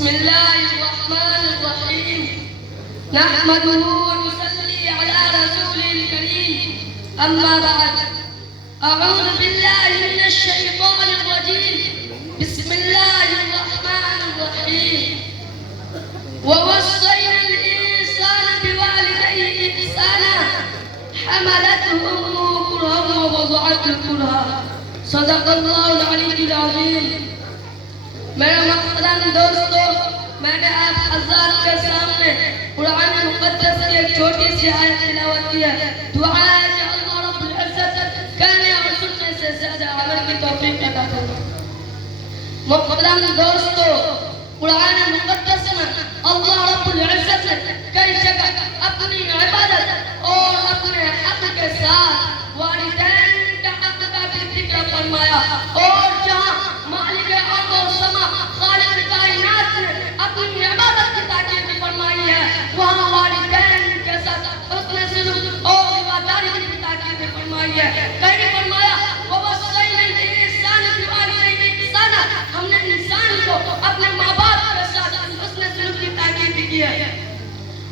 بسم الله الرحمن الرحيم نحمده ونصلي على رسوله الكريم أما بعد أعوذ بالله من الشيطان الرجيم بسم الله الرحمن الرحيم ووصينا الإنسان بوالديه إحسانا حملته أمه كرها ووضعته كرها صدق الله العلي العظيم. میرے محترم دوستو، میں نے آپ حضرات کے سامنے قرآن مقدس کی ایک چھوٹی سی آیت تلاوت کی ہے. دعا ہے کہ اللہ رب العزت کہنے اور سننے سے زیادہ عمل کی توفیق عطا فرمائے. محترم دوستو، قرآن مقدس میں اللہ رب العزت نے کئی جگہ اپنی عبادت اور اپنے حق کے ساتھ والدین کا حق کا بھی ذکر فرمایا، اور جہاں مالک ارض و سما خالق کائنات نے اپنی عبادت کی تاکید فرمائی ہے، وہاں والدین کے ساتھ حسن سلوک اور وفاداری کی تاکید فرمائی ہے. کہیں فرمایا ووصینا الانسان بوالدیہ احسانا، ہم نے انسان کو اپنے ماں باپ کے ساتھ حسن سلوک کی تاکید کی ہے.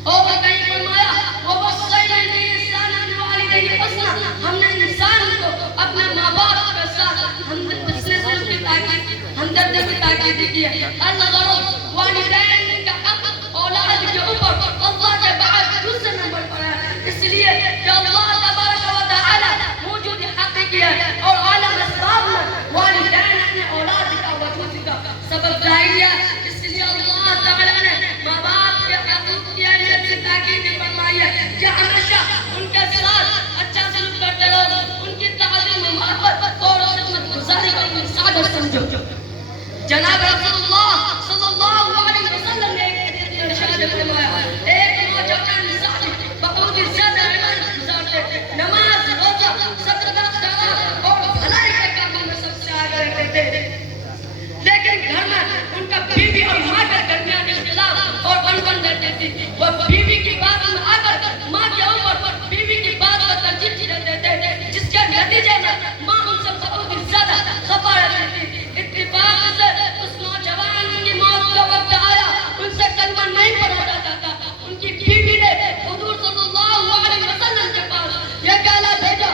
اور کہیں فرمایا ووصینا الانسان بوالدیہ حسنا، ہم نے انسان کو اپنے ماں باپ کے ساتھ حسن سلوک کی تاکید ہمدردی کی تاکید کی ہے. الغرض والدین کا حق اولاد کے اوپر اللہ کے بعد دوسرے نمبر پر ہے، اس لیے کہ اللہ تبارک و تعالی موجود حقیقی ہے، اور عالم اسباب میں والدین اپنے اولاد کا وجود کا سبب ظاہر ہے. اس لیے اللہ تعالی نے ماں باپ کے حقوق کی اہمیت کی تاکید فرمائی ہے کہ ہمیشہ ان کے ساتھ اچھا سلوک کرتے رہو، ان کی تعظیم محبت اور خدمت گزاری کو اپنی سعادت سمجھو. جناب رسول اللہ صلی اللہ علیہ وسلم نے ایک ارشاد فرمایا، ایک نوجوان صاحب بہت ہی زیادہ عبادت گزارتے، نماز، روزہ، صدقہ، خیرات اور بھلائی کے کاموں میں سب سے آگے رہتے تھے، لیکن گھر میں ان کا بیوی اور ماں کے درمیان اختلاف اور بن رہتی تھی. وہ بیوی کی بات میں آ کر ماں کے اوپر بیوی کی بات کو ترجیح دیتے تھے، جس کے نتیجے میں ماں ان سے بہت ہی زیادہ خفا رہتی تھی. اتفاق سے اس نوجوان کی موت کا وقت آیا، ان سے کلمہ نہیں پڑھا جاتا تھا. ان کی بیوی نے حضور صلی اللہ علیہ وسلم کے پاس یہ کہنا بھیجا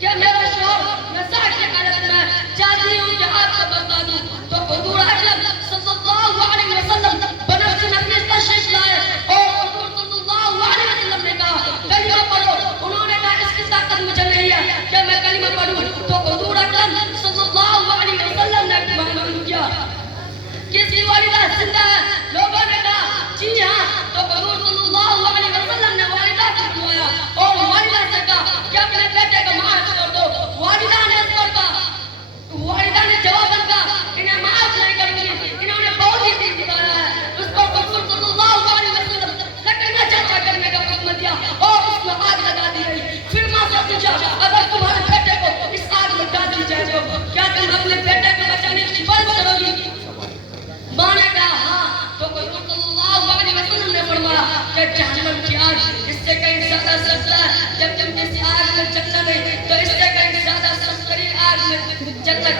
کہ میرا شوہر نشہ کی حالت میں چاہتی ہوں کہ آپ کو بتا دوں. تو حضور اکرم صلی اللہ علیہ وسلم بنفس نفس تشریف لائے اور حضور صلی اللہ علیہ وسلم نے کہا کلمہ پڑھو. انہوں نے کہا اس کی طاقت مجھے نہیں ہے کہ میں کلمہ پڑھوں. تو حضور اکرم صلی اللہ علیہ وسلم نے معلوم کیا کس کی والدہ زندہ ہے. لوگوں نے کہا جی ہاں. تو حضور صلی اللہ علیہ وسلم نے والدہ کو بلایا اور والدہ سے کہا کہ اپنے بیٹے کو معاف کر دو. والدہ نے اس پر کہا، والدہ نے جواب دیا انہیں معاف نہیں کروں گی، انہوں نے بہت ہی دل دکھایا ہے. اس پر حضور صلی اللہ علیہ وسلم لکڑیاں چرچا کرنے کا حکم دیا اور اس میں آگ لگا دی گئی. پھر ماں سے پوچھا اگر تمہارے بیٹے کو اس آگ میں ڈال دی جائے تو کیا تم اپنے بیٹے کو بچانے کی فرض کرو گی؟ ماں نے کہا ہاں. تو حضور صلی اللہ علیہ وسلم نے فرمایا کہ جہنم کی آگ اس سے کہیں زیادہ سخت ہے. جب تم کسی آگ میں چلنا نہیں تو اس سے کہیں زیادہ سخت ترین آگ میں چلنا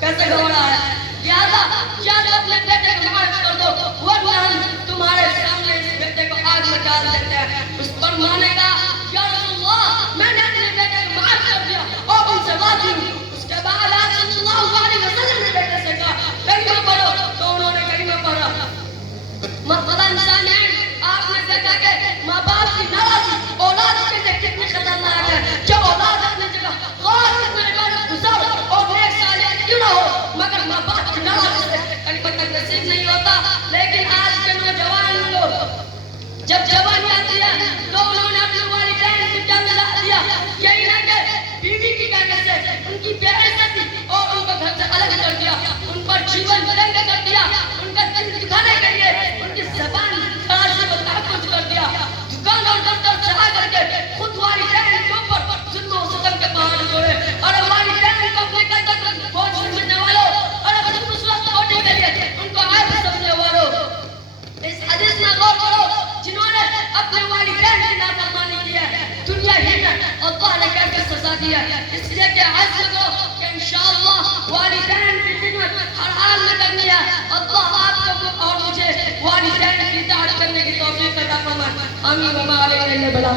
کیسے ہو رہا ہے؟ لہٰذا یا تو اپنے بیٹے کو معاف کر دو ورنہ ہم تمہارے سامنے اس بیٹے کو آگ میں ڈال دیتے ہیں. اس پر ماں نے کہا یا رسول اللہ میں نے اپنے بیٹے کو معاف کر دیا اور ان سے راضی ہوں. اس کے بعد آپ صلی اللہ علیہ وسلم نے بیٹے سے کہا کلمہ پڑھو. تو انہوں نے کلمہ پڑھا. محترم سامعین، آپ نے دیکھا کہ ماں باپ کی ناراضی اولاد کے لیے کتنی خطرناک ہے. جو اولاد اپنی جگہ غور کتنے عبادت گزار اور نیک صالح کیوں نہ ہو مگر ماں باپ کی ناراضی سے کلمہ تک نصیب نہیں ہوتا. لیکن آج کے نوجوان لوگ جب جوانی آتی ہے تو انہوں نے اپنے والدین کو کیا ملا دیا؟ یہی نہ کہ بیوی کی کہنے سے ان کی بے عزتی اور ان کو گھر سے الگ کر دیا، ان پر جیون تنگ کر دیا، ان کا دل دکھانے کے لیے ان کی زبان خراشی کو تحفظ کر دیا. دکان اور دفتر سے آ کر کے خود والدین کے اوپر ظلم و ستم کے پہاڑ جوڑے. اور والدین کو اپنے قدر تک بوجھ سمجھنے والوں اور اپنی دوسروں چھوٹی کے لیے ان کو عیب سمجھنے والوں، اس حدیث میں غور کرو جنہوں نے اپنے والدین کی نافرمانی کی ہے دنیا ہی میں اللہ نے کیسے سزا دی ہے. اس لیے کہ عزم کرو کہ انشاءاللہ والدین کی خدمت ہر حال میں کرنی ہے. اللہ آپ کو آمين وما علينا إلا البلاغ